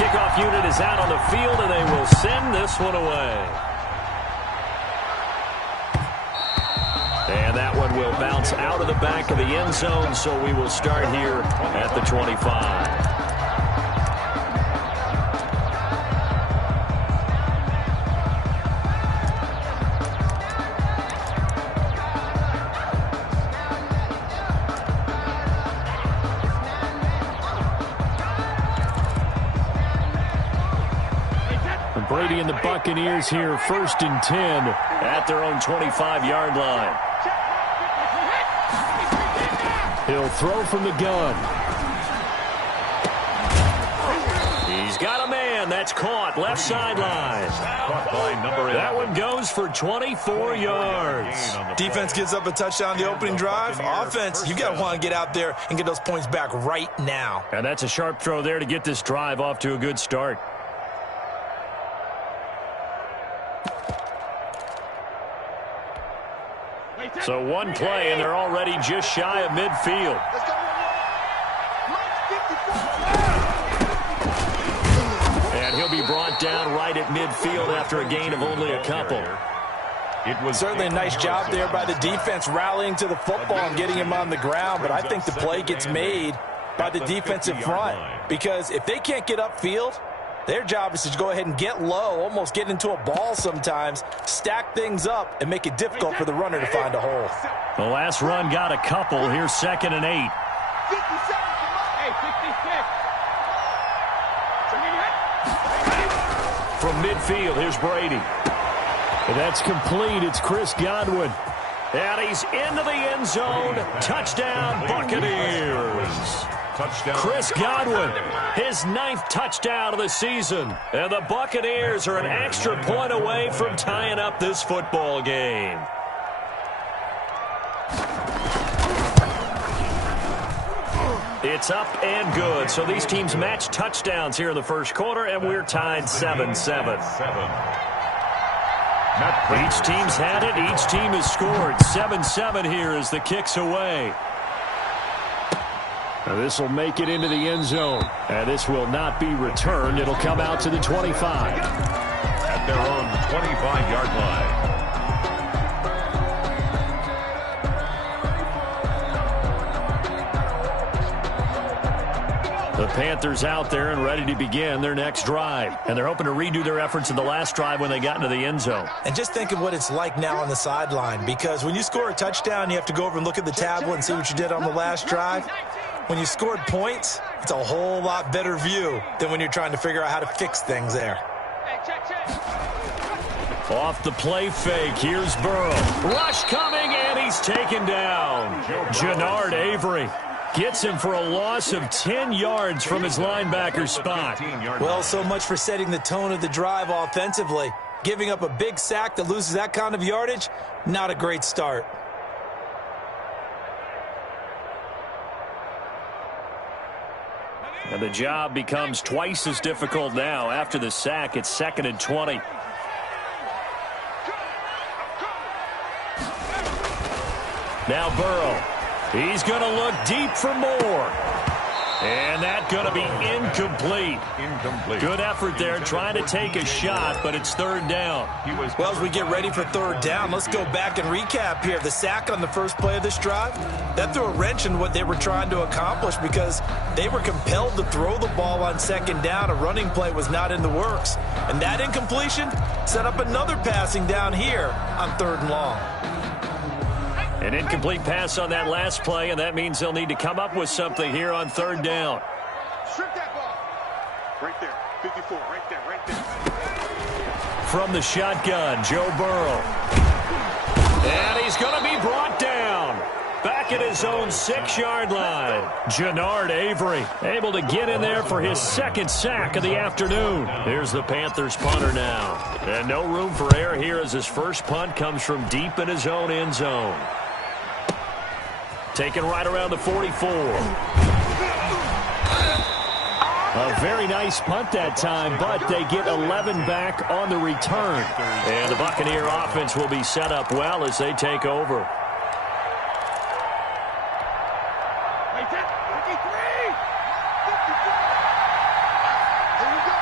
Kickoff unit is out on the field, and they will send this one away. And that one will bounce out of the back of the end zone, so we will start here at the 25. Brady and the Buccaneers here, 1st and 10 at their own 25-yard line. He'll throw from the gun. He's got a man. That's caught. Left sideline. That one goes for 24 yards. Defense gives up a touchdown the opening drive. Offense, you got to want to get out there and get those points back right now. And that's a sharp throw there to get this drive off to a good start. So one play, and they're already just shy of midfield. And he'll be brought down right at midfield after a gain of only a couple. It was certainly a nice job there by the defense rallying to the football and getting him on the ground, but I think the play gets made by the defensive front, because if they can't get upfield, their job is to go ahead and get low, almost get into a ball sometimes, stack things up, and make it difficult for the runner to find a hole. The last run got a couple. Here's 2nd and 8. From midfield, here's Brady. And that's complete. It's Chris Godwin. And he's into the end zone. Touchdown, Buccaneers. Chris Godwin, his 9th touchdown of the season. And the Buccaneers are an extra point away from tying up this football game. It's up and good. So these teams match touchdowns here in the first quarter, and we're tied 7-7. Each team's had it. Each team has scored. 7-7 here as the kick's away. Now this will make it into the end zone. And this will not be returned. It'll come out to the 25. At their own 25-yard line. The Panthers out there and ready to begin their next drive. And they're hoping to redo their efforts in the last drive when they got into the end zone. And just think of what it's like now on the sideline, because when you score a touchdown, you have to go over and look at the tablet and see what you did on the last drive. When you scored points, it's a whole lot better view than when you're trying to figure out how to fix things there. Off the play fake, here's Burrow. Rush coming, and he's taken down. Jannard Avery gets him for a loss of 10 yards from his linebacker spot. Well, so much for setting the tone of the drive offensively. Giving up a big sack that loses that kind of yardage, not a great start. And the job becomes twice as difficult now. After the sack, it's 2nd and 20. Now Burrow. He's going to look deep for more. And that's going to be incomplete. Good effort there trying to take a shot, but it's 3rd down. Well, as we get ready for 3rd down, let's go back and recap here. The sack on the first play of this drive, that threw a wrench in what they were trying to accomplish because they were compelled to throw the ball on 2nd down. A running play was not in the works. And that incompletion set up another passing down here on 3rd and long. An incomplete pass on that last play, and that means they'll need to come up with something here on 3rd down. Strip that ball. Right there. 54, right there, right there. From the shotgun, Joe Burrow. And he's going to be brought down. Back at his own 6-yard line. Jannard Avery able to get in there for his 2nd sack of the afternoon. Here's the Panthers punter now. And no room for error here as his first punt comes from deep in his own end zone. Taken right around the 44. A very nice punt that time, but they get 11 back on the return. And the Buccaneer offense will be set up well as they take over. There you go.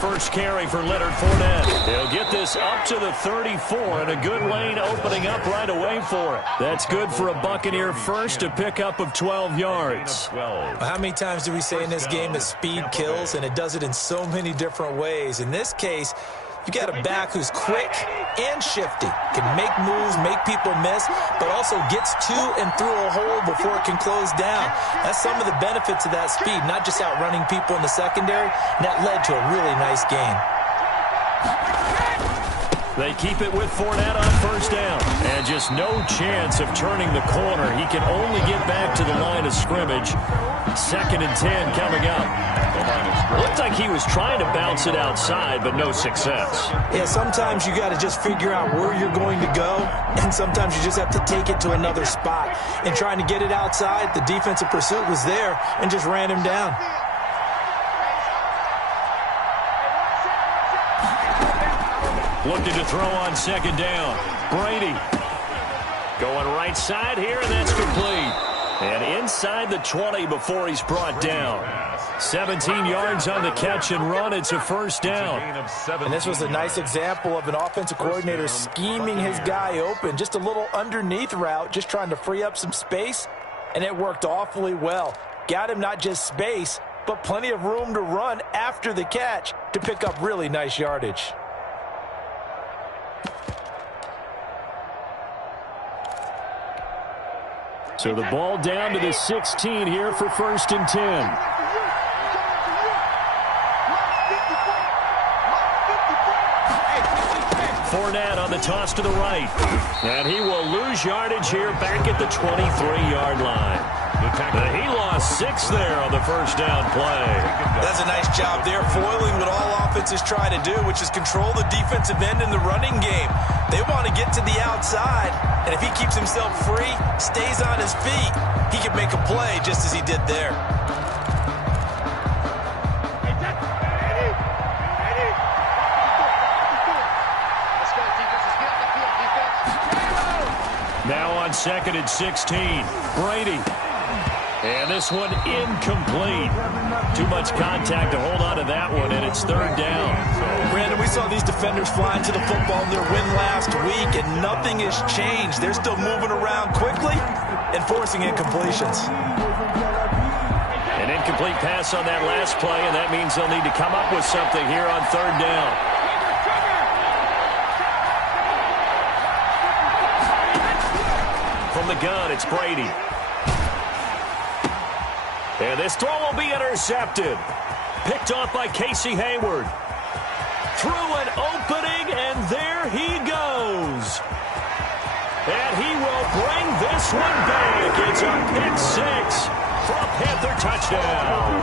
first carry for Leonard Fournette. He'll get this up to the 34, and a good lane opening up right away for it. That's good for a Buccaneer first, a pickup of 12 yards. How many times do we say in this game that speed kills, and it does it in so many different ways? In this case, you got a back who's quick and shifty, can make moves, make people miss, but also gets to and through a hole before it can close down. That's some of the benefits of that speed, not just outrunning people in the secondary, and that led to a really nice gain. They keep it with Fournette on first down. And just no chance of turning the corner. He can only get back to the line of scrimmage. 2nd and 10 coming up. Looked like he was trying to bounce it outside, but no success. Yeah, sometimes you got to just figure out where you're going to go, and sometimes you just have to take it to another spot. And trying to get it outside, the defensive pursuit was there and just ran him down. Looking to throw on 2nd down. Brady going right side here, and that's complete. And inside the 20 before he's brought down. 17 yards on the catch and run. It's a first down. And this was a nice example of an offensive coordinator scheming his guy open. Just a little underneath route, just trying to free up some space, and it worked awfully well. Got him not just space, but plenty of room to run after the catch to pick up really nice yardage. So the ball down to the 16 here for 1st and 10. Fournette on the toss to the right. And he will lose yardage here back at the 23-yard line. He lost 6 there on the first down play. That's a nice job there, foiling what all offenses try to do, which is control the defensive end in the running game. They want to get to the outside, and if he keeps himself free, stays on his feet, he can make a play just as he did there. Now on 2nd and 16, Brady. And this one incomplete. Too much contact to hold on to that one, and it's 3rd down. Brandon, we saw these defenders flying to the football in their win last week, and nothing has changed. They're still moving around quickly and forcing incompletions. An incomplete pass on that last play, and that means they'll need to come up with something here on 3rd down. From the gun, it's Brady. And this throw will be intercepted. Picked off by Casey Hayward. Through an opening, and there he goes. And he will bring this one back. It's a pick 6 for a Panther touchdown.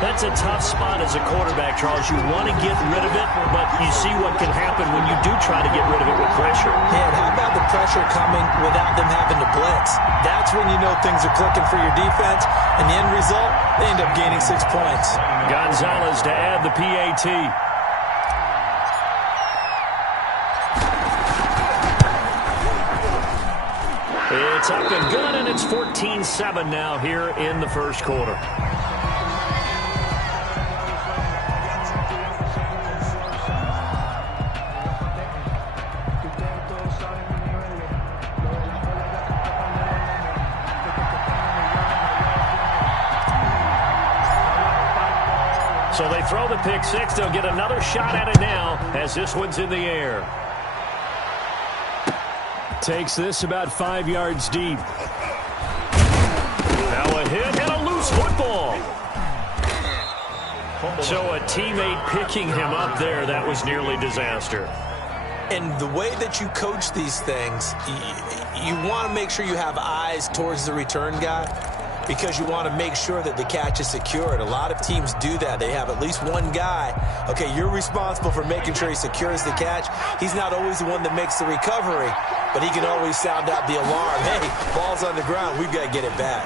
That's a tough spot as a quarterback, Charles. You want to get rid of it, but you see what can happen when you do try to get rid of it with pressure. And how about the pressure coming without them having to blitz? That's when you know things are clicking for your defense, and the end result, they end up gaining 6 points. Gonzalez to add the PAT. It's up and good, and it's 14-7 now here in the first quarter. So they throw the pick 6. They'll get another shot at it now as this one's in the air. Takes this about 5 yards deep. Now a hit and a loose football. So a teammate picking him up there, that was nearly disaster. And the way that you coach these things, you want to make sure you have eyes towards the return guy, because you want to make sure that the catch is secured. A lot of teams do that. They have at least one guy. Okay, you're responsible for making sure he secures the catch. He's not always the one that makes the recovery, but he can always sound out the alarm. Hey, ball's on the ground. We've got to get it back.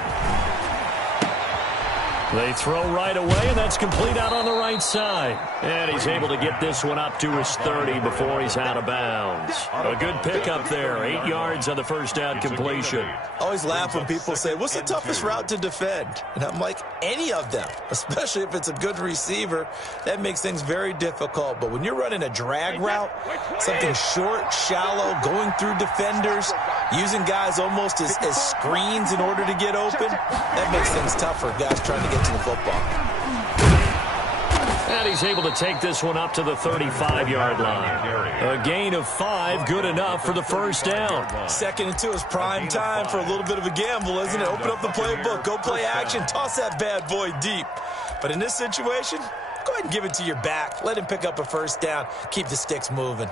They throw right away, and that's complete out on the right side. And he's able to get this one up to his 30 before he's out of bounds. A good pickup there, 8 yards on the first down completion. I always laugh when people say, what's the toughest route to defend? And I'm like, any of them, especially if it's a good receiver. That makes things very difficult. But when you're running a drag route, something short, shallow, going through defenders, using guys almost as screens in order to get open, that makes things tough for guys trying to get to the football. And he's able to take this one up to the 35-yard line. A gain of 5, good enough for the first down. 2nd and 2 is prime time for a little bit of a gamble, isn't it? Open up the playbook, go play action, toss that bad boy deep. But in this situation, go ahead and give it to your back. Let him pick up a first down. Keep the sticks moving.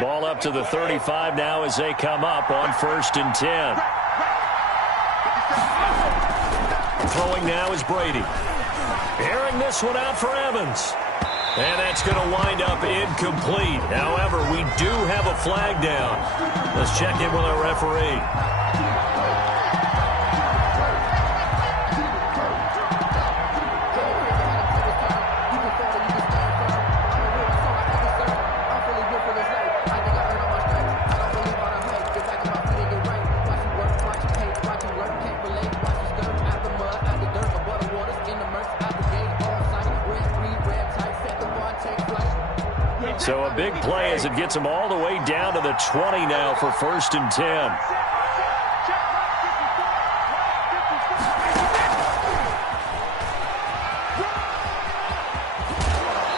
Ball up to the 35 now as they come up on 1st and 10. Throwing now is Brady. Airing this one out for Evans. And that's going to wind up incomplete. However, we do have a flag down. Let's check in with our referee. So a big play as it gets them all the way down to the 20 now for 1st and 10.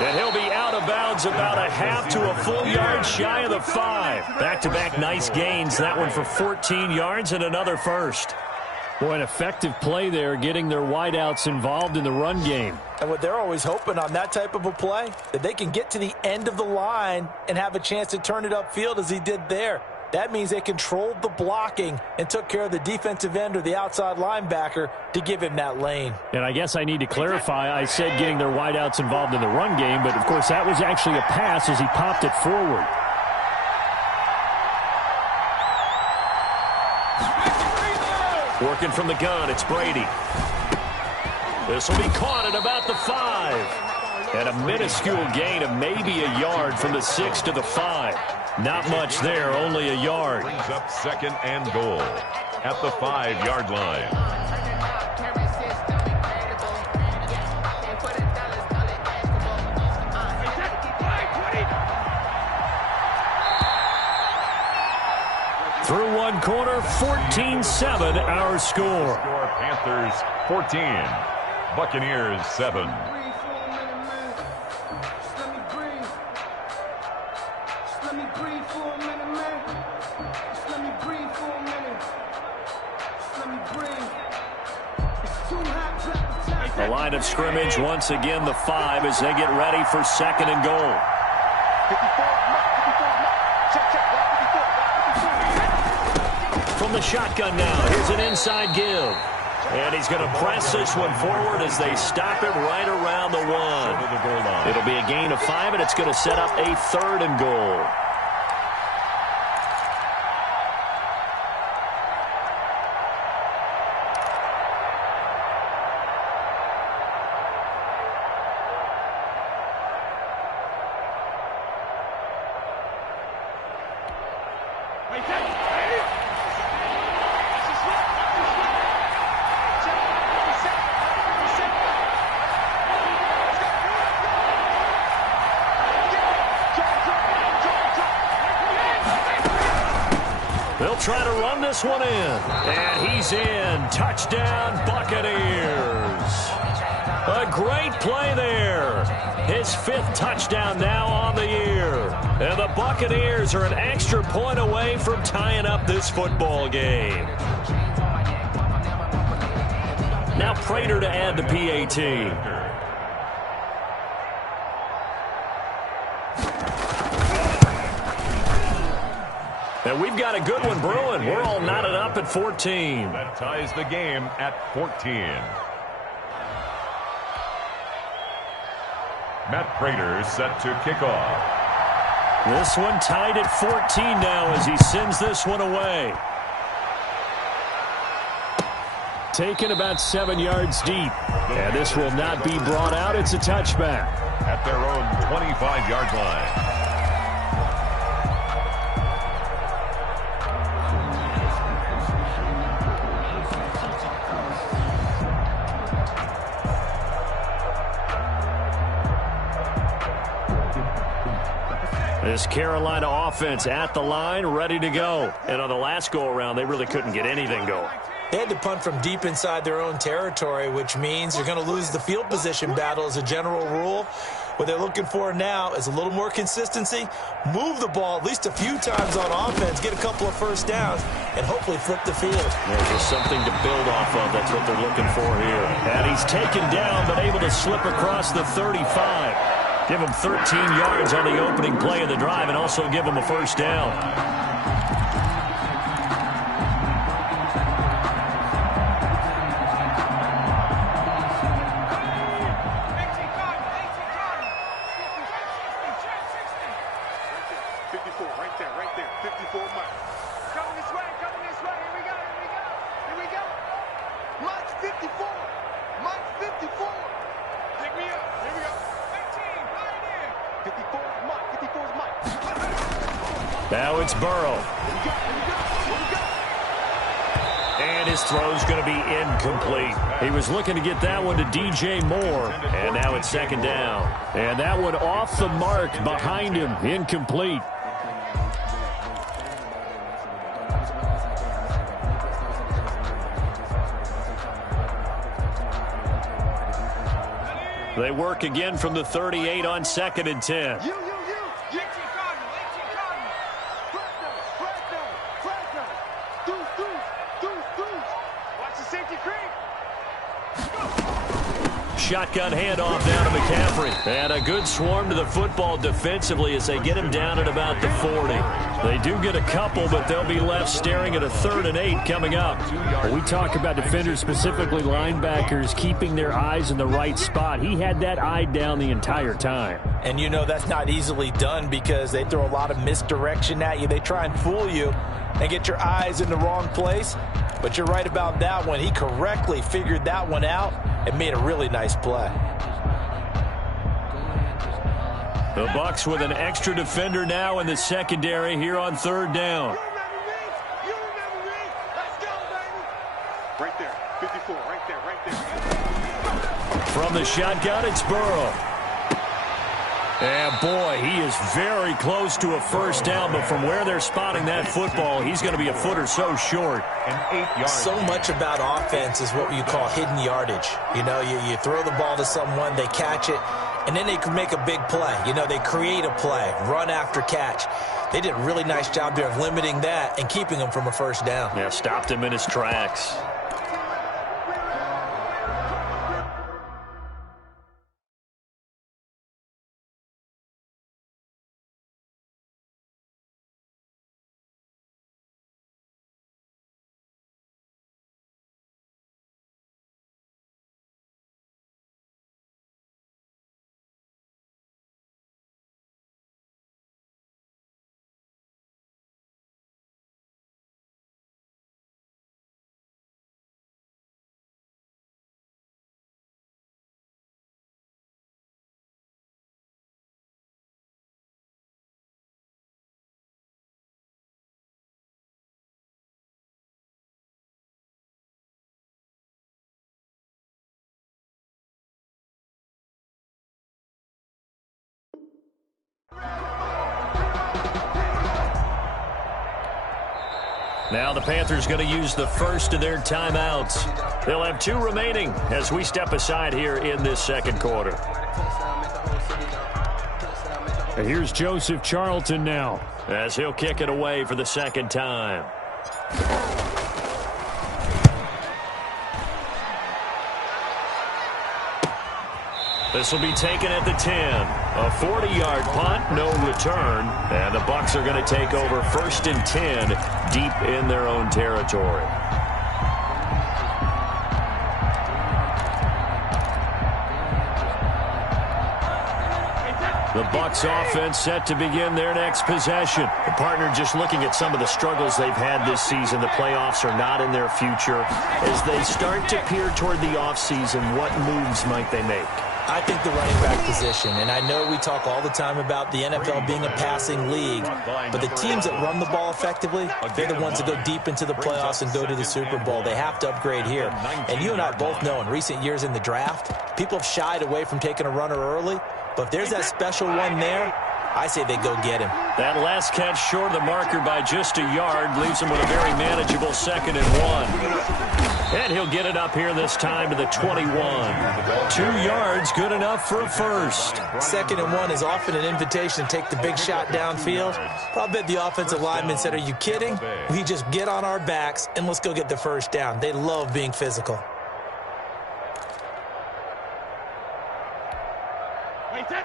And he'll be out of bounds about a half to a full yard shy of the 5. Back-to-back nice gains. That one for 14 yards and another first. Boy, an effective play there, getting their wideouts involved in the run game. And what they're always hoping on that type of a play, that they can get to the end of the line and have a chance to turn it upfield as he did there. That means they controlled the blocking and took care of the defensive end or the outside linebacker to give him that lane. And I guess I need to clarify, I said getting their wideouts involved in the run game, but of course that was actually a pass as he popped it forward. Working from the gun, it's Brady. This will be caught at about the 5. And a minuscule gain of maybe a yard from the 6 to the 5. Not much there, only a yard. Brings up 2nd and goal at the 5-yard line. Through one corner, 14-7 our score. Panthers 14, Buccaneers 7. The line of scrimmage once again the 5 as they get ready for 2nd and goal. From the shotgun now, here's an inside give. And he's going to press this one forward as they stop it right around the 1. It'll be a gain of 5, and it's going to set up a 3rd and goal. They'll try to run this one in. And he's in. Touchdown, Buccaneers. A great play there. His 5th touchdown now on the year. And the Buccaneers are an extra point away from tying up this football game. Now Prater to add the PAT. And we've got a good one brewing. We're all knotted up at 14. That ties the game at 14. Matt Prater set to kick off. This one tied at 14 now as he sends this one away. taken about 7 yards deep. And this will not be brought out. It's a touchback. At their own 25-yard line. This Carolina offense at the line, ready to go. And on the last go-around, they really couldn't get anything going. They had to punt from deep inside their own territory, which means you're going to lose the field position battle as a general rule. What they're looking for now is a little more consistency, move the ball at least a few times on offense, get a couple of first downs, and hopefully flip the field. There's just something to build off of. That's what they're looking for here. And he's taken down, but able to slip across the 35. Give him 13 yards on the opening play of the drive and also give him a first down. Now it's Burrow. And his throw's going to be incomplete. He was looking to get that one to DJ Moore. And now it's second down. And that one off the mark behind him. Incomplete. They work again from the 38 on 2nd and 10. Shotgun handoff down to McCaffrey. And a good swarm to the football defensively as they get him down at about the 40. They do get a couple, but they'll be left staring at a 3rd and 8 coming up. We talk about defenders, specifically linebackers, keeping their eyes in the right spot. He had that eye down the entire time. And you know that's not easily done because they throw a lot of misdirection at you. They try and fool you and get your eyes in the wrong place. But you're right about that one. He correctly figured that one out and made a really nice play. The Bucs with an extra defender now in the secondary here on 3rd down. Right there, 54, right there. From the shotgun, it's Burrow. And boy, he is very close to a first down, but from where they're spotting that football, he's going to be a foot or so short. So much about offense is what you call hidden yardage. You know, you throw the ball to someone, they catch it, and then they can make a big play. You know, they create a play, run after catch. They did a really nice job there of limiting that and keeping him from a first down. Yeah, stopped him in his tracks. Now the Panthers going to use the first of their timeouts. They'll have 2 remaining as we step aside here in this second quarter. And here's Joseph Charlton now, as he'll kick it away for the second time. This will be taken at the 10. A 40-yard punt, no return. And the Bucs are going to take over 1st and 10 deep in their own territory. The Bucs offense set to begin their next possession. The partner just looking at some of the struggles they've had this season. The playoffs are not in their future. As they start to peer toward the offseason, what moves might they make? I think the running back position, and I know we talk all the time about the NFL being a passing league, but the teams that run the ball effectively, they're the ones that go deep into the playoffs and go to the Super Bowl. They have to upgrade here. And you and I both know in recent years in the draft, people have shied away from taking a runner early, but if there's that special one there, I say they go get him. That last catch short of the marker by just a yard leaves him with a very manageable 2nd and 1. And he'll get it up here this time to the 21. 2 yards, good enough for a first. 2nd and 1 is often an invitation to take the big shot downfield. I'll bet the offensive lineman said, are you kidding? We just get on our backs and let's go get the first down. They love being physical. Wait, 20.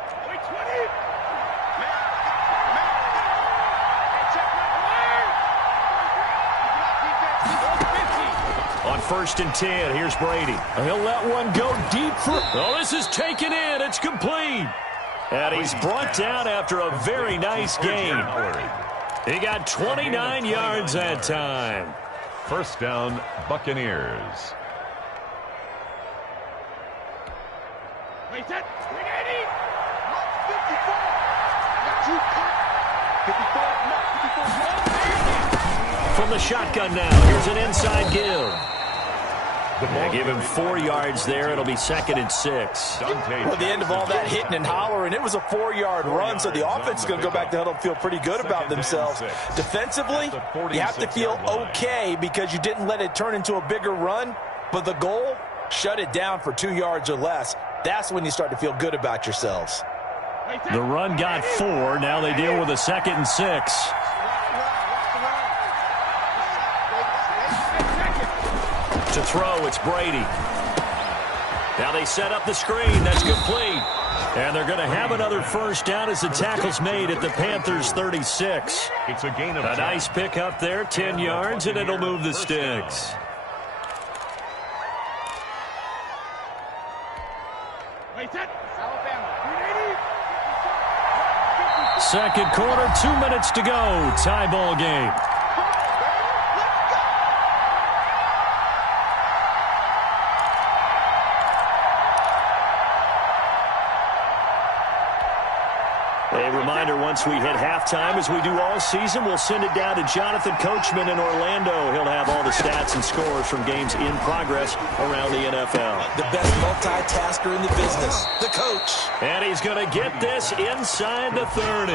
On 1st and 10, here's Brady. He'll let one go deep for... Oh, this is taken in. It's complete. And he's brought down after a very nice gain. He got 29 yards that time. First down, Buccaneers. Wait, 380. 54. From the shotgun now, here's an inside give. Yeah, give him 4 yards there. It'll be 2nd and 6. Well, the end of all that hitting and hollering, it was a 4-yard run, so the offense is going to go back to huddle and feel pretty good about themselves. Defensively, you have to feel okay because you didn't let it turn into a bigger run, but the goal, shut it down for 2 yards or less. That's when you start to feel good about yourselves. The run got 4. Now they deal with a 2nd and 6. To throw, it's Brady. Now they set up the screen. That's complete. And they're going to have another first down as the tackle's made at the Panthers' 36. It's a gain of a nice pickup there, 10 yards, and it'll move the sticks. Second quarter, 2 minutes to go. Tie ball game. A reminder, once we hit halftime, as we do all season, we'll send it down to Jonathan Coachman in Orlando. He'll have all the stats and scores from games in progress around the NFL. The best multitasker in the business, the coach. And he's going to get this inside the 30.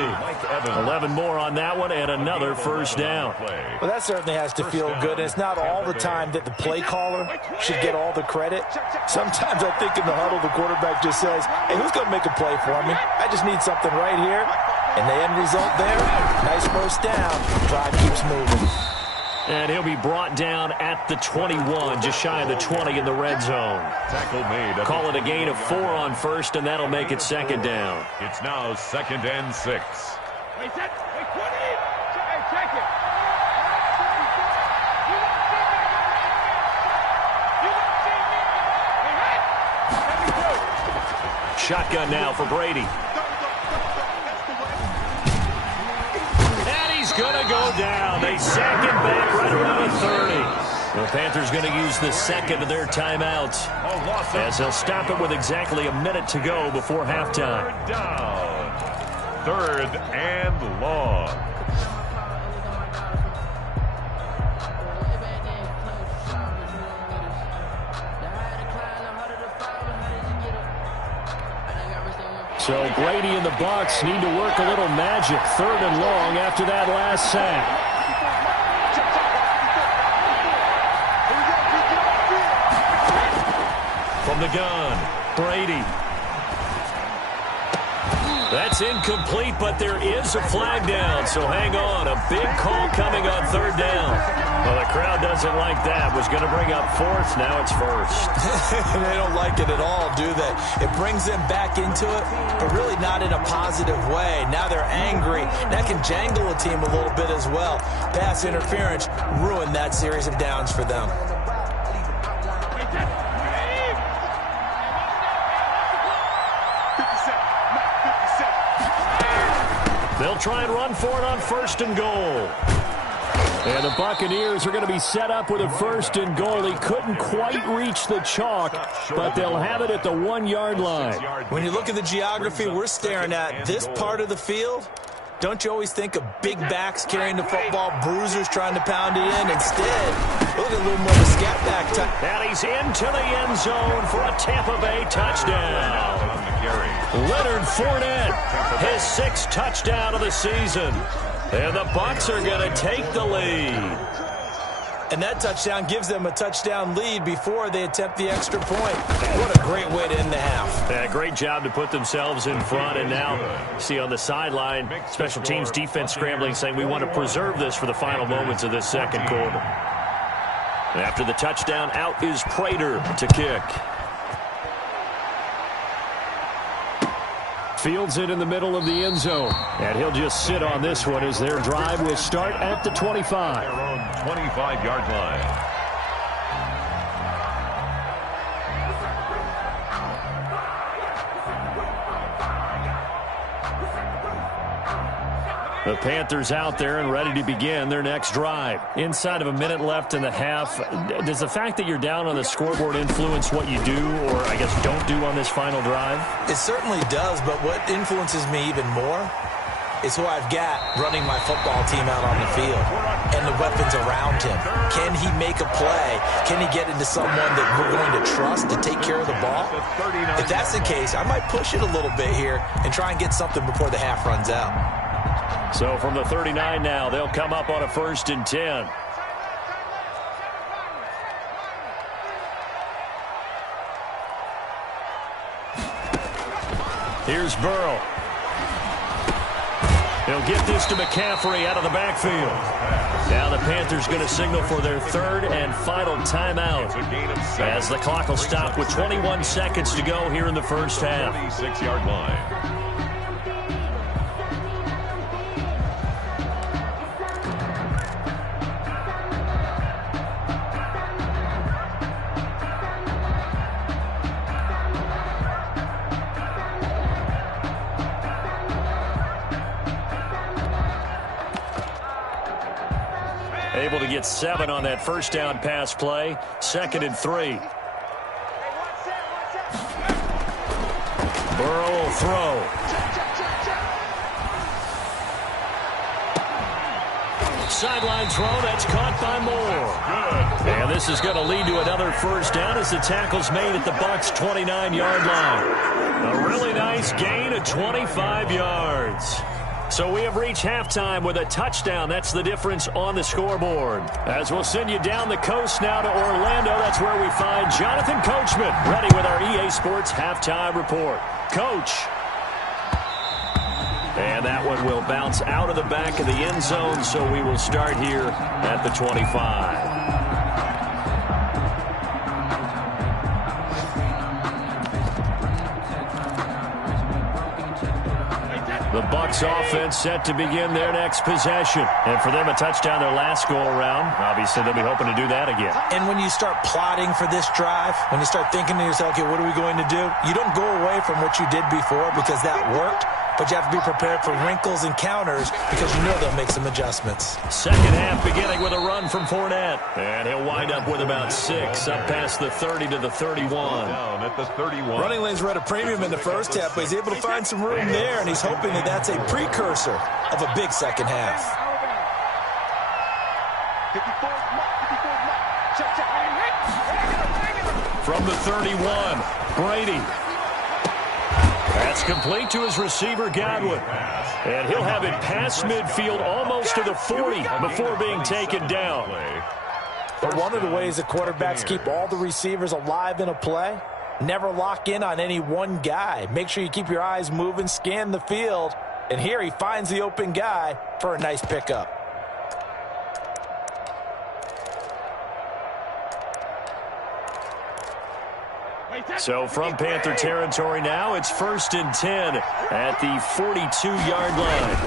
11 more on that one and another first down. Well, that certainly has to feel good. And it's not all the time that the play caller should get all the credit. Sometimes I think in the huddle, the quarterback just says, hey, who's going to make a play for me? I just need something right here. And the end result there, nice first down. Drive keeps moving. And he'll be brought down at the 21, just shy of the 20 in the red zone. Tackle made. Call it a gain of 4 on first, and that'll make it 2nd down. It's now 2nd and 6. Wait, 20. Check it. Shotgun now for Brady. And he's going to go down. They sack him back right around the 30. The Panthers going to use the second of their timeouts, as they'll stop it with exactly a minute to go before halftime. Third and long. So Brady and the Bucs need to work a little magic. 3rd and long after that last sack. From the gun, Brady. That's incomplete, but there is a flag down, so hang on. A big call coming on 3rd down. Well, the crowd doesn't like that. Was going to bring up 4th. Now it's 1st. They don't like it at all, do they? It brings them back into it, but really not in a positive way. Now they're angry. That can jangle a team a little bit as well. Pass interference ruined that series of downs for them. They'll try and run for it on 1st and goal. And the Buccaneers are going to be set up with a 1st and goal. He couldn't quite reach the chalk, but they'll have it at the 1-yard line. When you look at the geography we're staring at, this part of the field, don't you always think of big backs carrying the football, bruisers trying to pound it in? Instead, look at a little more of a scat back. And he's into the end zone for a Tampa Bay touchdown. Leonard Fournette, his 6th touchdown of the season. And the Bucs are going to take the lead. And that touchdown gives them a touchdown lead before they attempt the extra point. What a great way to end the half. Yeah, great job to put themselves in front. And now, see on the sideline, special teams defense scrambling, saying we want to preserve this for the final moments of this 2nd quarter. After the touchdown, out is Prater to kick. Fields it in the middle of the end zone. And he'll just sit on this one as their drive will start at the 25. Their own 25-yard line. The Panthers out there and ready to begin their next drive. Inside of a minute left in the half, does the fact that you're down on the scoreboard influence what you do or, I guess, don't do on this final drive? It certainly does, but what influences me even more is who I've got running my football team out on the field and the weapons around him. Can he make a play? Can he get into someone that we're going to trust to take care of the ball? If that's the case, I might push it a little bit here and try and get something before the half runs out. So from the 39 now, they'll come up on a 1st and 10. Here's Burrow. He'll get this to McCaffrey out of the backfield. Now the Panthers going to signal for their 3rd and final timeout as the clock will stop with 21 seconds to go here in the 1st half. 26-yard line. Able to get 7 on that 1st down pass play. 2nd and 3. Burrow will throw. Sideline throw, that's caught by Moore. And this is going to lead to another 1st down as the tackle's made at the Bucs' 29-yard line. A really nice gain of 25 yards. So we have reached halftime with a touchdown. That's the difference on the scoreboard. As we'll send you down the coast now to Orlando, that's where we find Jonathan Coachman, ready with our EA Sports Halftime Report. Coach. And that one will bounce out of the back of the end zone, so we will start here at the 25. The Bucs offense set to begin their next possession. And for them, a touchdown their last go-around. Obviously, they'll be hoping to do that again. And when you start plotting for this drive, when you start thinking to yourself, okay, what are we going to do? You don't go away from what you did before because that worked. But you have to be prepared for wrinkles and counters because you know they'll make some adjustments. 2nd half beginning with a run from Fournette. And he'll wind up with about 6 up past the 30 to the 31. Down at the 31. Running lanes were at a premium in the 1st half, but he's able to find some room there, and he's hoping that that's a precursor of a big 2nd half. From the 31, Brady. That's complete to his receiver, Godwin. And he'll have it past midfield almost to the 40 before being taken down. But one of the ways that quarterbacks keep all the receivers alive in a play, never lock in on any one guy. Make sure you keep your eyes moving, scan the field. And here he finds the open guy for a nice pickup. So from Panther territory now, it's 1st and 10 at the 42-yard line.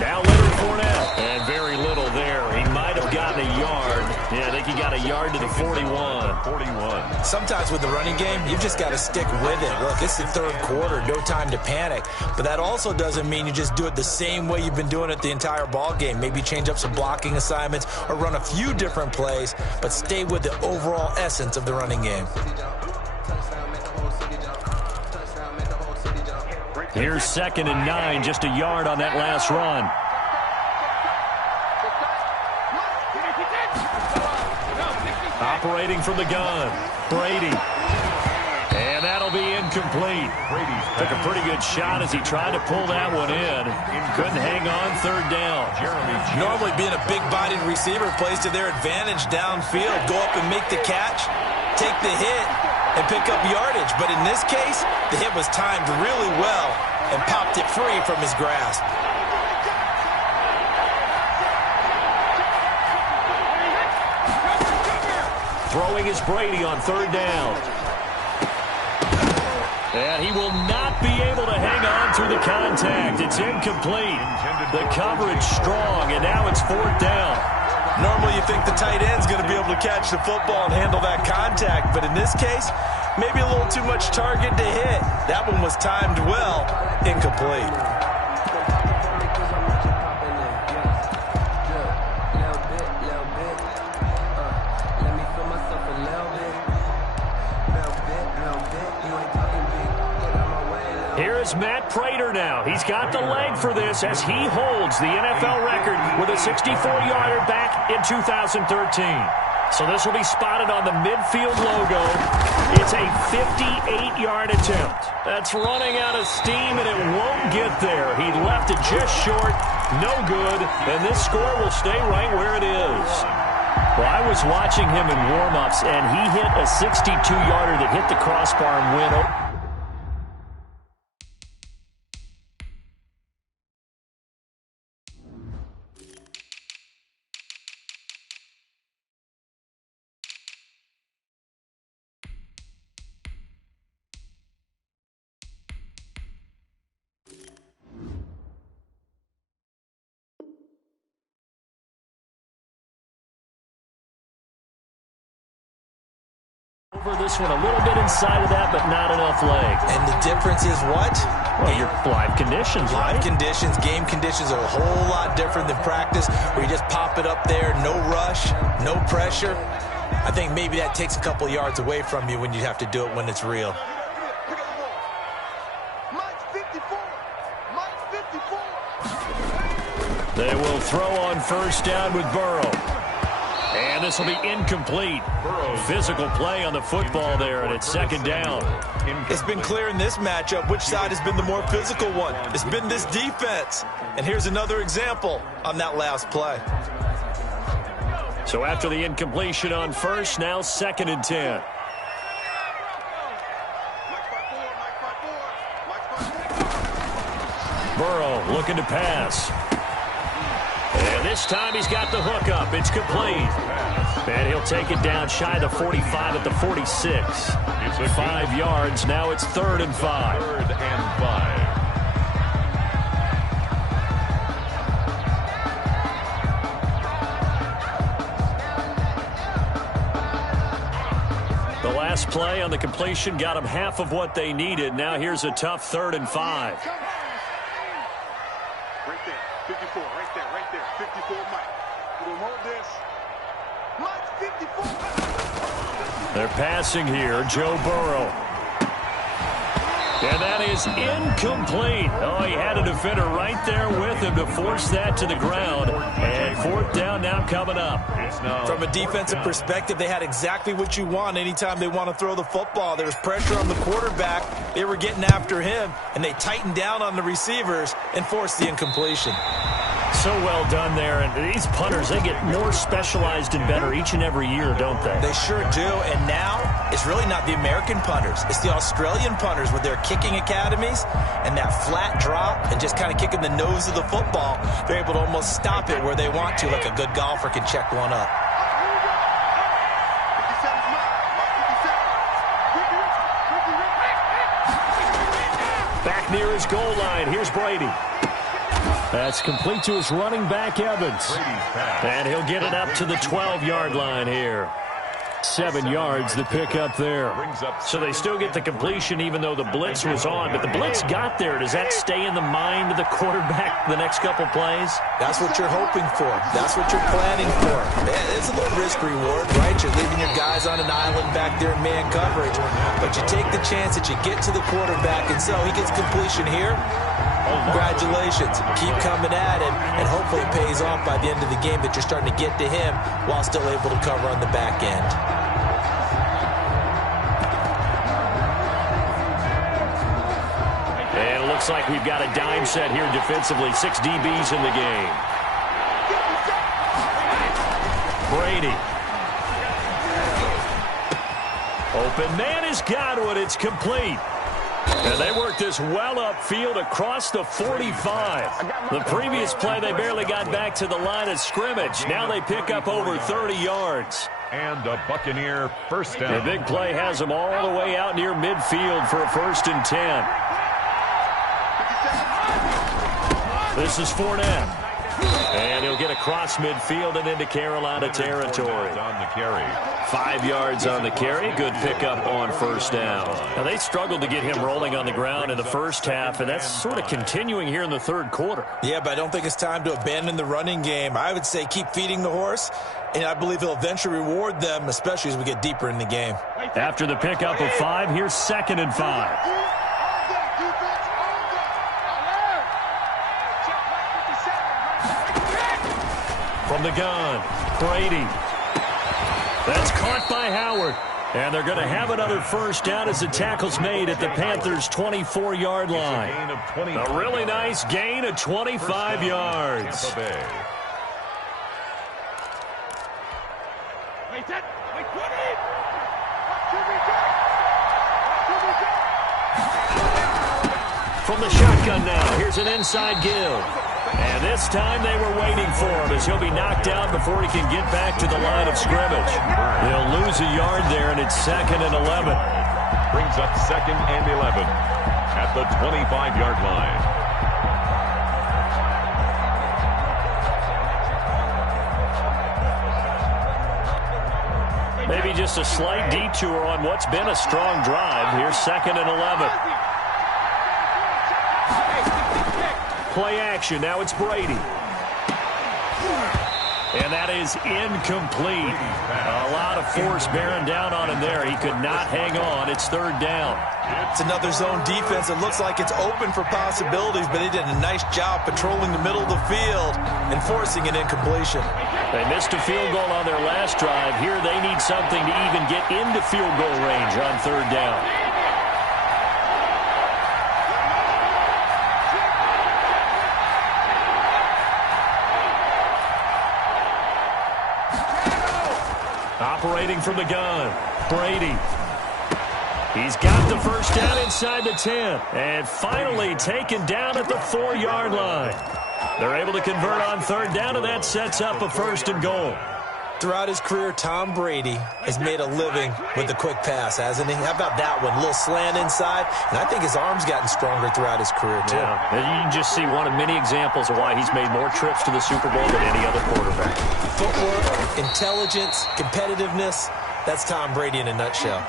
Now Leonard Fournette, and very little there. He might have gotten a yard. Yeah, I think he got about a yard to the 41. Sometimes with the running game, you've just got to stick with it. Look, it's the third quarter, no time to panic. But that also doesn't mean you just do it the same way you've been doing it the entire ball game. Maybe change up some blocking assignments or run a few different plays, but stay with the overall essence of the running game. Here's 2nd and 9, just a yard on that last run. Operating from the gun, Brady. And that'll be incomplete. Took a pretty good shot as he tried to pull that one in. Couldn't hang on 3rd down. Normally being a big-bodied receiver plays to their advantage downfield. Go up and make the catch, take the hit, and pick up yardage. But in this case, the hit was timed really well and popped it free from his grasp. Throwing is Brady on 3rd down. And he will not be able to hang on through the contact. It's incomplete. The coverage strong, and now it's 4th down. Normally you think the tight end's going to be able to catch the football and handle that contact, but in this case, maybe a little too much target to hit. That one was timed well, incomplete. Here's Matt Prater now. He's got the leg for this as he holds the NFL record with a 64-yarder back in 2013. So this will be spotted on the midfield logo. It's a 58-yard attempt. That's running out of steam, and it won't get there. He left it just short. No good. And this score will stay right where it is. Well, I was watching him in warm-ups, and he hit a 62-yarder that hit the crossbar and went over. This one a little bit inside of that, but not enough leg. And the difference is what? Well, your live conditions, right? Live conditions, game conditions are a whole lot different than practice, where you just pop it up there, no rush, no pressure. I think maybe that takes a couple yards away from you when you have to do it when it's real. They will throw on 1st down with Burrow. And this will be incomplete. Physical play on the football there, and it's 2nd down. It's been clear in this matchup which side has been the more physical one. It's been this defense. And here's another example on that last play. So after the incompletion on 1st, now 2nd and 10. Burrow looking to pass. And this time he's got the hook up. It's complete. And he'll take it down shy of the 45 at the 46. It's 5 yards. Now it's 3rd and 5. 3rd and 5. The last play on the completion got them half of what they needed. Now here's a tough 3rd and 5. Right there, 54, right there, right there, 54, Mike. You gonna hold this? Mike, 54. They're passing here, Joe Burrow. And that is incomplete. Oh, he had a defender right there with him to force that to the ground. And 4th down now coming up. From a defensive perspective, they had exactly what you want anytime they want to throw the football. There was pressure on the quarterback. They were getting after him, and they tightened down on the receivers and forced the incompletion. So well done there. And these punters, they get more specialized and better each and every year, don't they? They sure do. And now it's really not the American punters. It's the Australian punters with their kicking academies and that flat drop and just kind of kicking the nose of the football. They're able to almost stop it where they want to, like a good golfer can check one up. Back near his goal line. Here's Brady. That's complete to his running back, Evans. And he'll get it up to the 12-yard line here. 7 yards, the pickup there. So they still get the completion even though the blitz was on. But the blitz got there. Does that stay in the mind of the quarterback the next couple plays? That's what you're hoping for. That's what you're planning for. It's a little risk-reward, right? You're leaving your guys on an island back there in man coverage. But you take the chance that you get to the quarterback, and so he gets completion here. Congratulations. Keep coming at him, and hopefully it pays off by the end of the game that you're starting to get to him while still able to cover on the back end. And it looks like we've got a dime set here defensively. 6 DBs in the game. Brady. Open man has got it. It's complete. And they worked this well upfield across the 45. The previous play, they barely got back to the line of scrimmage. Now they pick up over 30 yards. And a Buccaneer first down. The big play has them all the way out near midfield for a 1st and 10. This is Fournette. And he'll get across midfield and into Carolina territory. On the carry. 5 yards on the carry. Good pickup on 1st down. Now, they struggled to get him rolling on the ground in the first half, and that's sort of continuing here in the 3rd quarter. Yeah, but I don't think it's time to abandon the running game. I would say keep feeding the horse, and I believe he'll eventually reward them, especially as we get deeper in the game. After the pickup of 5, here's 2nd and 5. From the gun, Brady. That's caught by Howard. And they're going to have another 1st down as the tackle's made at the Panthers' 24-yard line. A really nice gain of 25 yards. From the shotgun now, here's an inside give. And this time they were waiting for him as he'll be knocked out before he can get back to the line of scrimmage. They'll lose a yard there, and it's 2nd and 11. Brings up 2nd and 11 at the 25-yard line. Maybe just a slight detour on what's been a strong drive. Here's 2nd and 11. Play action. Now it's Brady. And that is incomplete. A lot of force bearing down on him there. He could not hang on. It's 3rd down. It's another zone defense. It looks like it's open for possibilities, but they did a nice job patrolling the middle of the field and forcing an incompletion. They missed a field goal on their last drive. Here they need something to even get into field goal range on 3rd down. Operating from the gun, Brady. He's got the 1st down inside the 10. And finally taken down at the 4-yard line. They're able to convert on 3rd down, and that sets up a 1st and goal. Throughout his career, Tom Brady has made a living with the quick pass, hasn't he? How about that one? A little slant inside, and I think his arm's gotten stronger throughout his career, too. Yeah, and you can just see one of many examples of why he's made more trips to the Super Bowl than any other quarterback. Footwork, intelligence, competitiveness, that's Tom Brady in a nutshell.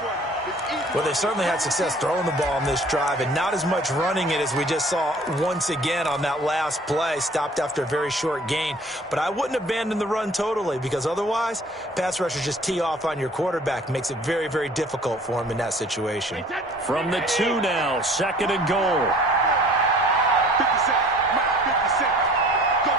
Well, they certainly had success throwing the ball on this drive, and not as much running it as we just saw once again on that last play, stopped after a very short gain. But I wouldn't abandon the run totally, because otherwise, pass rushers just tee off on your quarterback. Makes it very, very difficult for him in that situation. From the 2 now, 2nd and goal. 50 Go.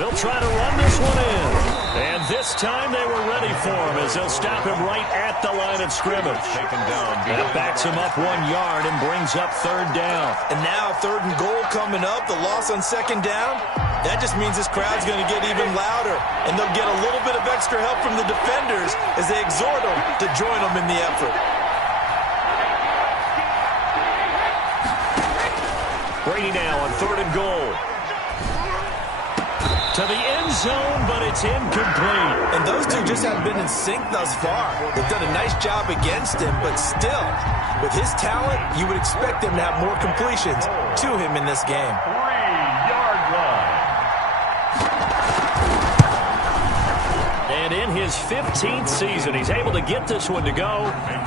They'll try to run this one in. And this time they were ready for him as they'll stop him right at the line of scrimmage. That backs him up 1 yard and brings up 3rd down. And now 3rd and goal coming up, the loss on 2nd down. That just means this crowd's going to get even louder, and they'll get a little bit of extra help from the defenders as they exhort them to join them in the effort. Brady now on 3rd and goal. to the end zone, but it's incomplete. And those two just haven't been in sync thus far. They've done a nice job against him, but still, with his talent, you would expect him to have more completions to him in this game. 3-yard line. And in his 15th season, he's able to get this one to go.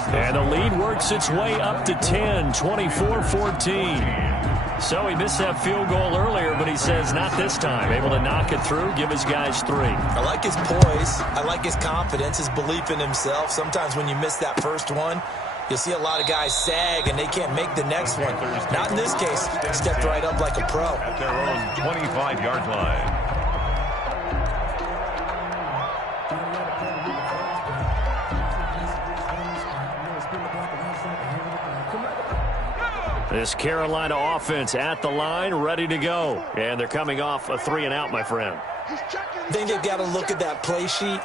And the lead works its way up to 10, 24-14. So he missed that field goal earlier, but he says not this time. Able to knock it through, give his guys 3. I like his poise. I like his confidence, his belief in himself. Sometimes when you miss that first one, you'll see a lot of guys sag and they can't make the next one. Not in this case. Stepped right up like a pro. At their own 25-yard line. This Carolina offense at the line, ready to go. And they're coming off a 3-and-out, my friend. I think they've got to look at that play sheet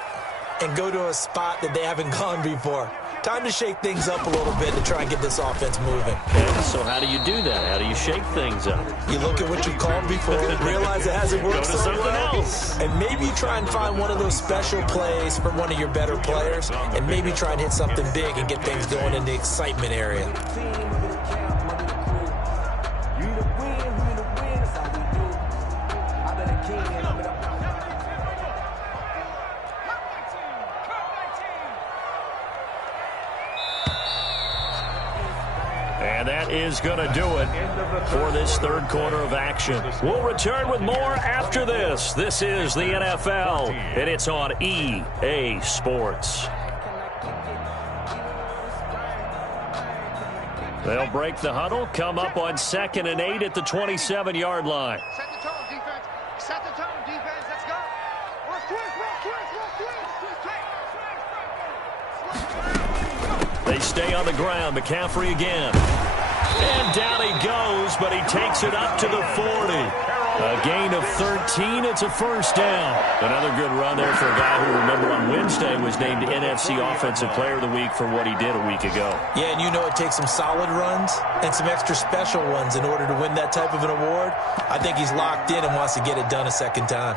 and go to a spot that they haven't gone before. Time to shake things up a little bit to try and get this offense moving. And so how do you do that? How do you shake things up? You look at what you've called before, realize it hasn't worked Go to so something well, else. and maybe try and find one of those special plays for one of your better players, and maybe try and hit something big and get things going in the excitement area. And that is going to do it for this third quarter of action. We'll return with more after this. This is the NFL, and it's on EA Sports. They'll break the huddle, come up on 2nd and 8 at the 27-yard line. Set the tone, defense. Set the tone, defense. Let's go. We're They stay on the ground. McCaffrey again. And down he goes, but he takes it up to the 40. A gain of 13. It's a first down. Another good run there for a guy who, remember, on Wednesday was named NFC Offensive Player of the Week for what he did a week ago. Yeah, and you know it takes some solid runs and some extra special ones in order to win that type of an award. I think he's locked in and wants to get it done a second time.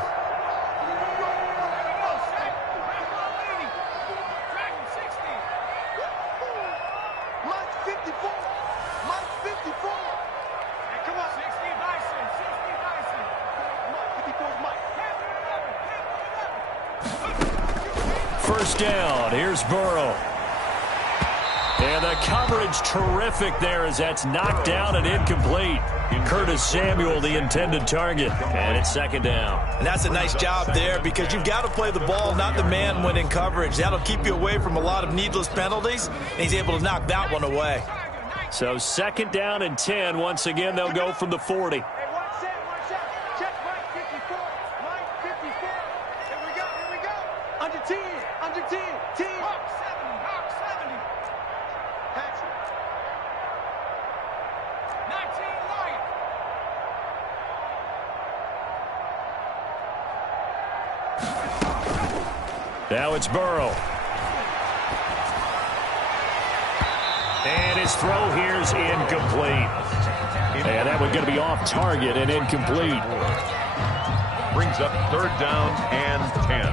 First down. Here's Burrow. And the coverage terrific there as that's knocked down and incomplete. Curtis Samuel, the intended target. And it's second down. And that's a nice job there because you've got to play the ball, not the man when in coverage. That'll keep you away from a lot of needless penalties, and he's able to knock that one away. So second down and 10. Once again, they'll go from the 40. Now it's Burrow. And his throw here's incomplete. And that one's going to be off target and incomplete. Brings up third down and 10.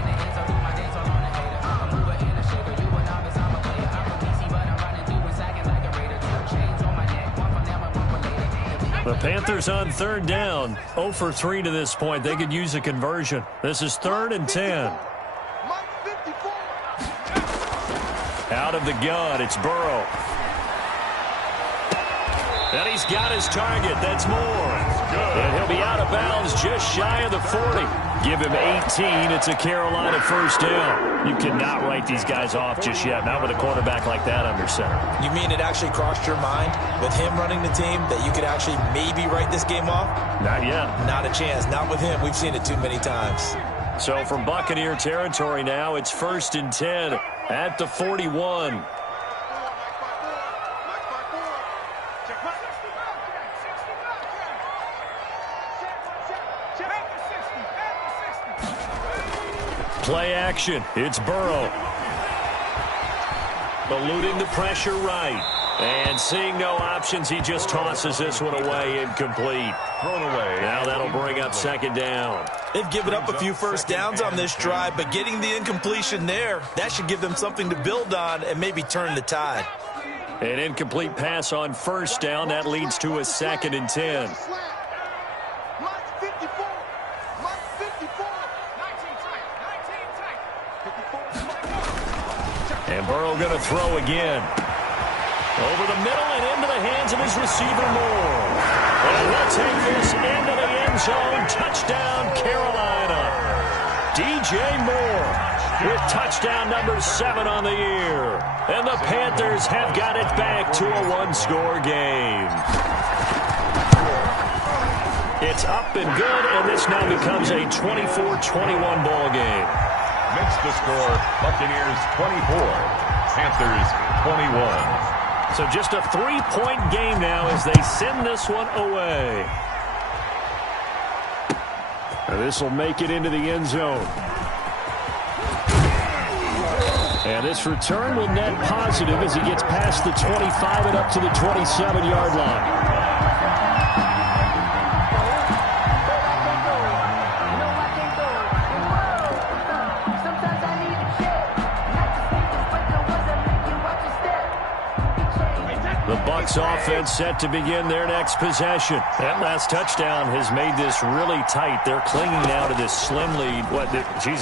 The Panthers on third down. 0 for 3 to this point. They could use a conversion. This is 3rd and 10. Out of the gun, it's Burrow. And he's got his target. That's more. And he'll be out of bounds just shy of the 40. Give him 18. It's a Carolina first down. You cannot write these guys off just yet, not with a quarterback like that under center. You mean it actually crossed your mind with him running the team that you could actually maybe write this game off? Not yet. Not a chance. Not with him. We've seen it too many times. So from Buccaneer territory now, it's 1st and 10 at the 41. Play action. It's Burrow. Eluding the pressure right. And seeing no options, he just tosses this one away, incomplete. Thrown away. Now that'll bring up second down. They've given up a few first downs on this drive, but getting the incompletion there, that should give them something to build on and maybe turn the tide. An incomplete pass on first down. That leads to a 2nd and 10. And Burrow going to throw again. Over the middle and into the hands of his receiver, Moore. And he'll take this into the end zone. Touchdown, Carolina. DJ Moore with touchdown number 7 on the year. And the Panthers have got it back to a one-score game. It's up and good, and this now becomes a 24-21 ball game. Makes the score Buccaneers 24, Panthers 21. So just a 3-point game now as they send this one away. This will make it into the end zone. And this return will net positive as he gets past the 25 and up to the 27-yard line. The Bucs offense set to begin their next possession. That last touchdown has made this really tight. They're clinging now to this slim lead.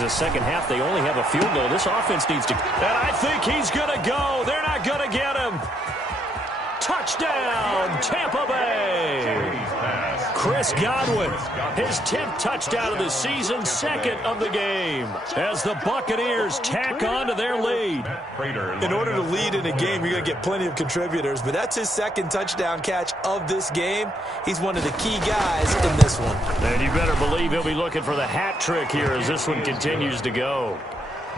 Second half, they only have a field goal. This offense needs to... And I think he's going to go. They're not going to get him. Touchdown, Tampa Bay. Chris Godwin, his 10th touchdown of the season, 2nd of the game, as the Buccaneers tack on to their lead. In order to lead in a game, you're going to get plenty of contributors, but that's his 2nd touchdown catch of this game. He's one of the key guys in this one. And you better believe he'll be looking for the hat trick here as this one continues to go.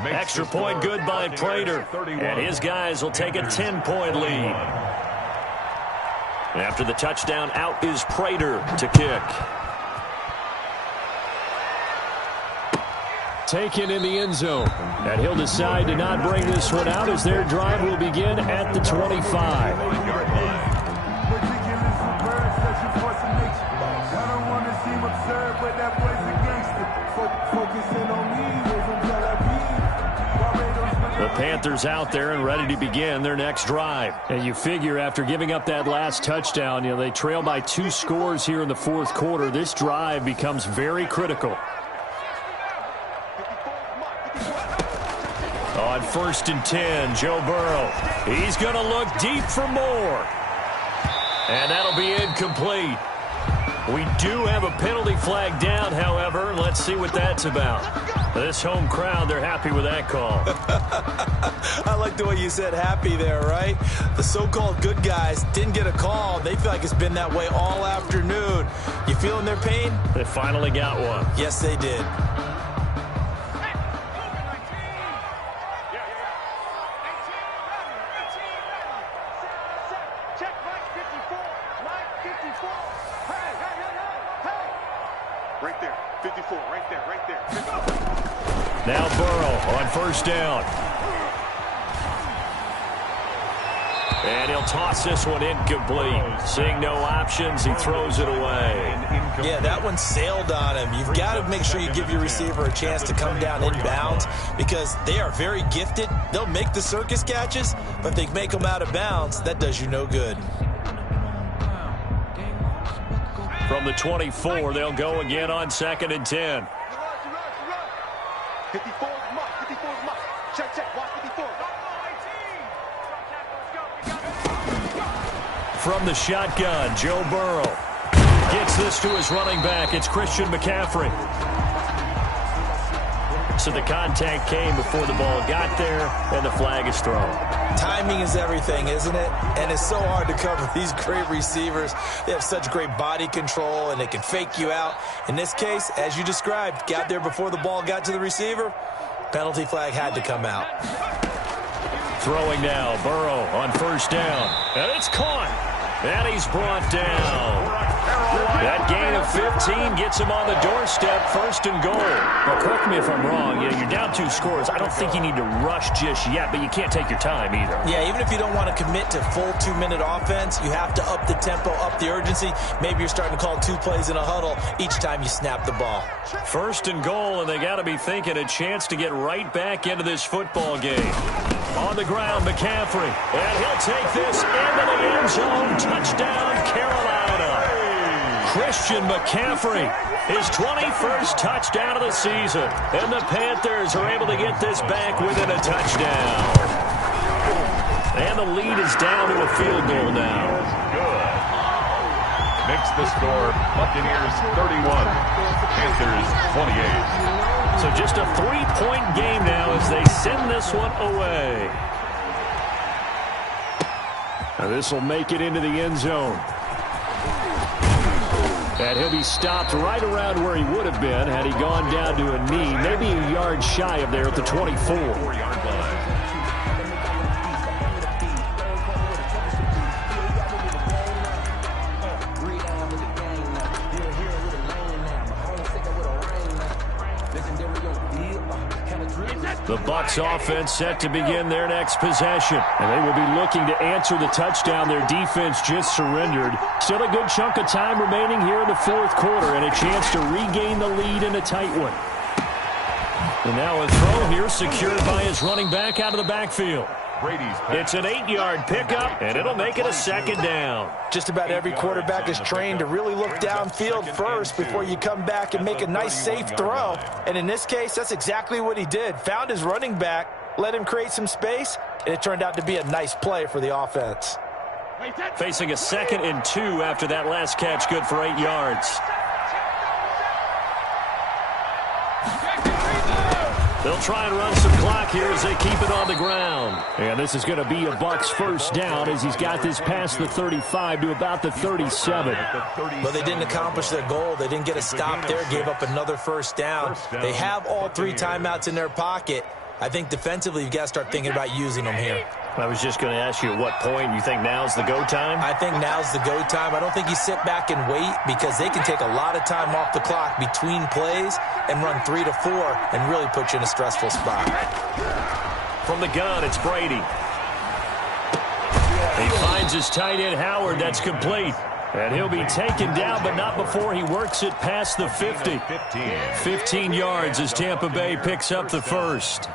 Extra point good by Prater, and his guys will take a 10-point lead. After the touchdown, out is Prater to kick. Taken in the end zone. And he'll decide to not bring this one out as their drive will begin at the 25. The Panthers out there and ready to begin their next drive. And you figure after giving up that last touchdown, they trail by 2 scores here in the 4th quarter. This drive becomes very critical. On 1st and 10, Joe Burrow. He's going to look deep for more. And that'll be incomplete. We do have a penalty flag down, however. Let's see what that's about. This home crowd, they're happy with that call. I like the way you said happy there, right? The so-called good guys didn't get a call. They feel like it's been that way all afternoon. You feeling their pain? They finally got one. Yes, they did. Right there, 54, right there, right there. Now Burrow on 1st down. And he'll toss this one incomplete. Seeing no options, he throws it away. Yeah, that one sailed on him. You've got to make sure you give your receiver a chance to come down inbounds because they are very gifted. They'll make the circus catches, but if they make them out of bounds, that does you no good. From the 24, they'll go again on 2nd and 10. 54 mark, 54 mark. Check, watch 54. From the shotgun, Joe Burrow gets this to his running back. It's Christian McCaffrey. So the contact came before the ball got there, and the flag is thrown. Timing is everything, isn't it? And it's so hard to cover these great receivers. They have such great body control, and they can fake you out. In this case, as you described, got there before the ball got to the receiver. Penalty flag had to come out. Throwing now, Burrow on 1st down. And it's caught. And he's brought down. That gain of 15 gets him on the doorstep, 1st and goal. Well, correct me if I'm wrong. You're down 2 scores. I don't think you need to rush just yet, but you can't take your time either. Yeah, even if you don't want to commit to full 2-minute offense, you have to up the tempo, up the urgency. Maybe you're starting to call 2 plays in a huddle each time you snap the ball. 1st and goal, and they got to be thinking a chance to get right back into this football game. On the ground, McCaffrey. And he'll take this into the end zone. Touchdown, Carolina. Christian McCaffrey, his 21st touchdown of the season. And the Panthers are able to get this back within a touchdown. And the lead is down to a field goal now. Good. Makes the score Buccaneers 31, Panthers 28. So just a 3-point game now as they send this one away. Now this will make it into the end zone. And he'll be stopped right around where he would have been had he gone down to a knee, maybe a yard shy of there at the 24. 4-yard line. The Bucs offense set to begin their next possession. And they will be looking to answer the touchdown their defense just surrendered. Still a good chunk of time remaining here in the 4th quarter and a chance to regain the lead in a tight one. And now a throw here secured by his running back out of the backfield. It's an 8-yard pickup, and it'll make it a 2nd down. Just about every quarterback is trained to really look downfield first before you come back and make a nice, safe throw. And in this case, that's exactly what he did. Found his running back, let him create some space, and it turned out to be a nice play for the offense. Facing a 2nd and 2 after that last catch, good for 8 yards. They'll try and run some clock here as they keep it on the ground. And this is going to be a Bucs 1st down as he's got this past the 35 to about the 37. But they didn't accomplish their goal. They didn't get a stop there, gave up another 1st down. They have all 3 timeouts in their pocket. I think defensively you've got to start thinking about using them here. I was just going to ask you at what point you think now's the go time? I think now's the go time. I don't think you sit back and wait because they can take a lot of time off the clock between plays and run 3 to 4 and really put you in a stressful spot. From the gun, it's Brady. He finds his tight end, Howard. That's complete. And he'll be taken down, but not before he works it past the 50. 15 yards as Tampa Bay picks up the 1st.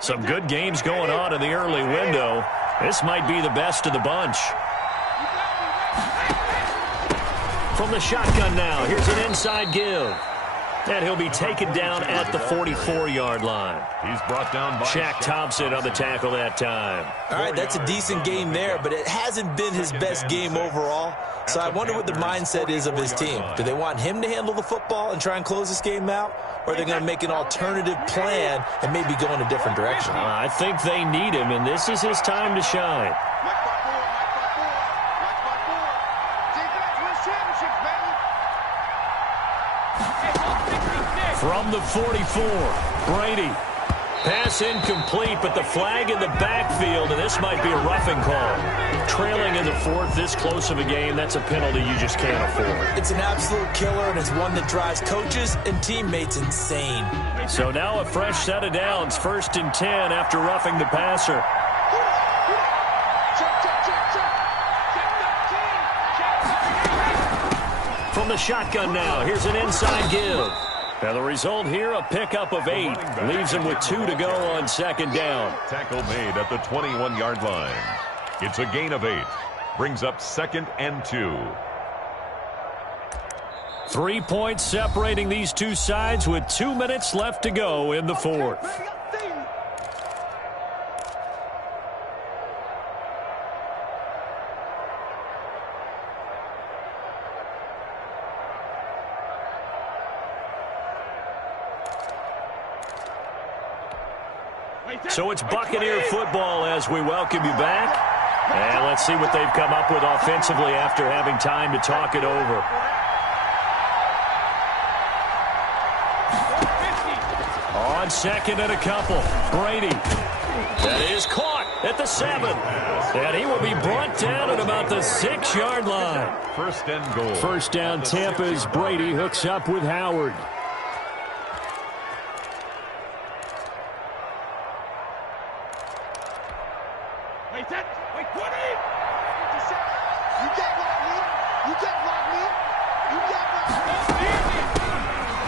Some good games going on in the early window. This might be the best of the bunch. From the shotgun now, here's an inside give. And he'll be taken down at the 44-yard line. He's brought down by Shaq Thompson on the tackle that time. All right, that's a decent game there, but it hasn't been his best game overall. So I wonder what the mindset is of his team. Do they want him to handle the football and try and close this game out? Or are they going to make an alternative plan and maybe go in a different direction? I think they need him, and this is his time to shine. From the 44, Brady. Pass incomplete, but the flag in the backfield, and this might be a roughing call. Trailing in the 4th, this close of a game, that's a penalty you just can't afford. It's an absolute killer, and it's one that drives coaches and teammates insane. So now a fresh set of downs, 1st and 10 after roughing the passer. From the shotgun now, here's an inside give. Now the result here, a pickup of 8. Leaves him with 2 to go on 2nd down. Tackle made at the 21-yard line. It's a gain of 8. Brings up 2nd and 2. 3 points separating these two sides with 2 minutes left to go in the 4th. So it's Buccaneer football as we welcome you back. And let's see what they've come up with offensively after having time to talk it over. On second and a couple, Brady. That is caught at the 7. And he will be brought down at about the 6-yard line. First and goal. First down, Tampa's Brady hooks up with Howard.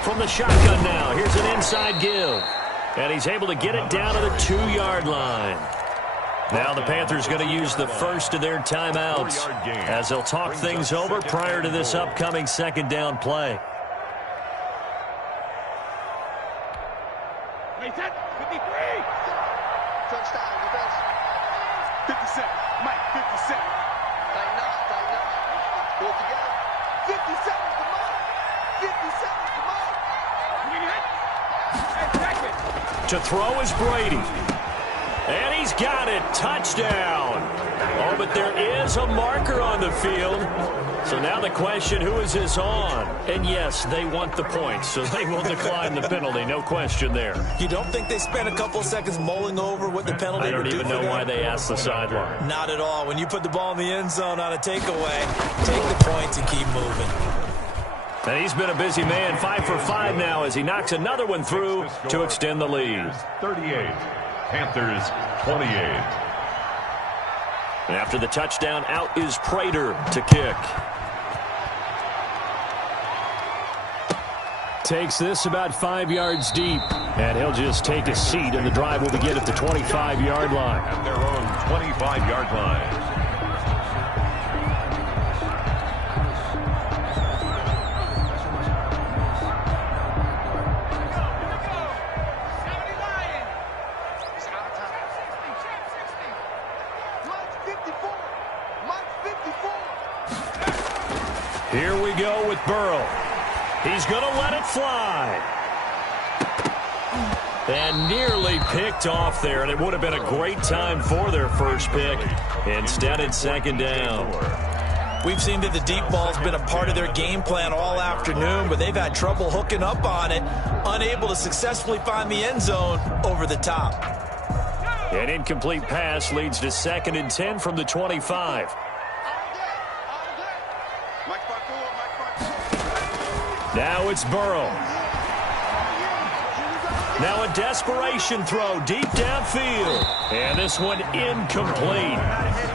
From the shotgun now, here's an inside give. And he's able to get it down to the 2-yard line. Now the Panthers going to use the first of their timeouts as they'll talk things over prior to this upcoming second down play. Touchdown, defense. 57. Mike, 57. Tighten up. Pull it together. 57's the mark. 57's the mark. To throw is Brady. And he's got it. Touchdown. Oh, but there is a marker on the field. So now the question, who is this on? And yes, they want the points, so they will decline the penalty. No question there. You don't think they spent a couple of seconds mulling over what the penalty would do? I don't even know why they asked the sideline. Not at all. When you put the ball in the end zone on a takeaway, take the points and keep moving. And he's been a busy man, 5 for 5 now as he knocks another one through to extend the lead. 38. Panthers 28. And after the touchdown, out is Prater to kick. Takes this about 5 yards deep. And he'll just take a seat, and the drive will begin at the 25-yard line. At their own 25-yard line. Here we go with Burrow. He's going to let it fly. And nearly picked off there, and it would have been a great time for their first pick. Instead, it's second down. We've seen that the deep ball's been a part of their game plan all afternoon, but they've had trouble hooking up on it, unable to successfully find the end zone over the top. An incomplete pass leads to 2nd and 10 from the 25. Now it's Burrow. Now a desperation throw deep downfield. And this one incomplete.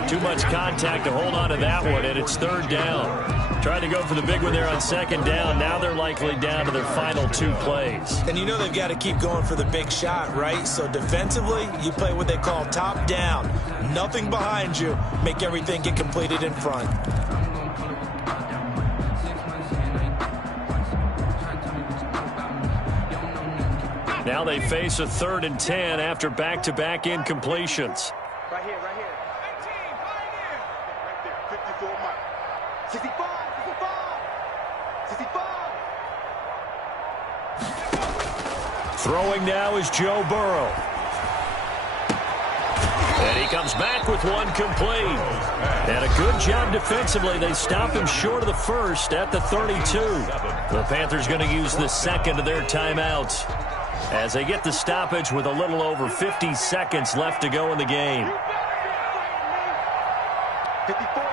Too much contact to hold on to that one, and it's 3rd down. Tried to go for the big one there on 2nd down. Now they're likely down to their final 2 plays. And you know they've got to keep going for the big shot, right? So defensively, you play what they call top down. Nothing behind you. Make everything get completed in front. Now they face a 3rd and 10 after back-to-back incompletions. Right here. Right there. 54, Mike. 65. Throwing now is Joe Burrow. And he comes back with one complete. And a good job defensively. They stop him short of the first at the 32. The Panthers going to use the second of their timeouts as they get the stoppage with a little over 50 seconds left to go in the game. 54,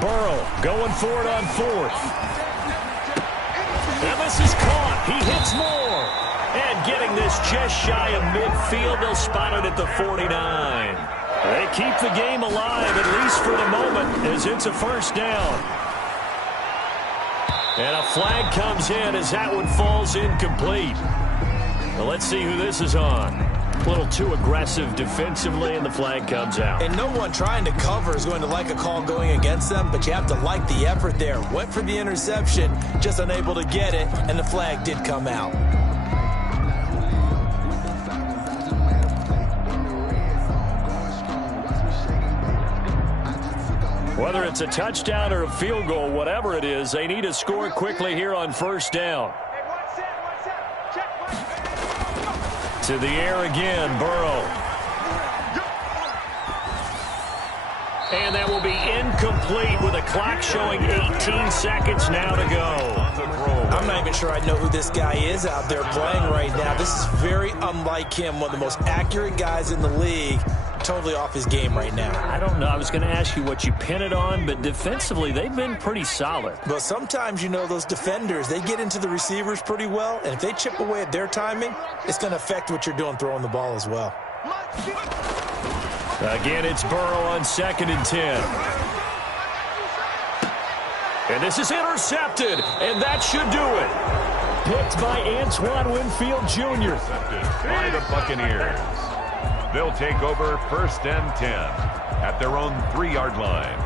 Burrow going for it on 4th. And this is caught. He hits more. And getting this just shy of midfield, they'll spot it at the 49. They keep the game alive, at least for the moment, as it's a 1st down. And a flag comes in as that one falls incomplete. Well, let's see who this is on. A little too aggressive defensively, and the flag comes out. And no one trying to cover is going to like a call going against them, but you have to like the effort there. Went for the interception, just unable to get it, and the flag did come out. Whether it's a touchdown or a field goal, whatever it is, they need to score quickly here on 1st down. To the air again, Burrow. And that will be incomplete with a clock showing 18 seconds now to go. I'm not even sure I know who this guy is out there playing right now. This is very unlike him, one of the most accurate guys in the league. Totally off his game right now. I don't know. I was going to ask you what you pin it on, but defensively, they've been pretty solid. But sometimes, you know, those defenders, they get into the receivers pretty well, and if they chip away at their timing, it's going to affect what you're doing throwing the ball as well. Again, it's Burrow on 2nd and 10. And this is intercepted, and that should do it. Picked by Antoine Winfield Jr. Intercepted by the Buccaneers. They'll take over 1st and 10 at their own 3-yard line.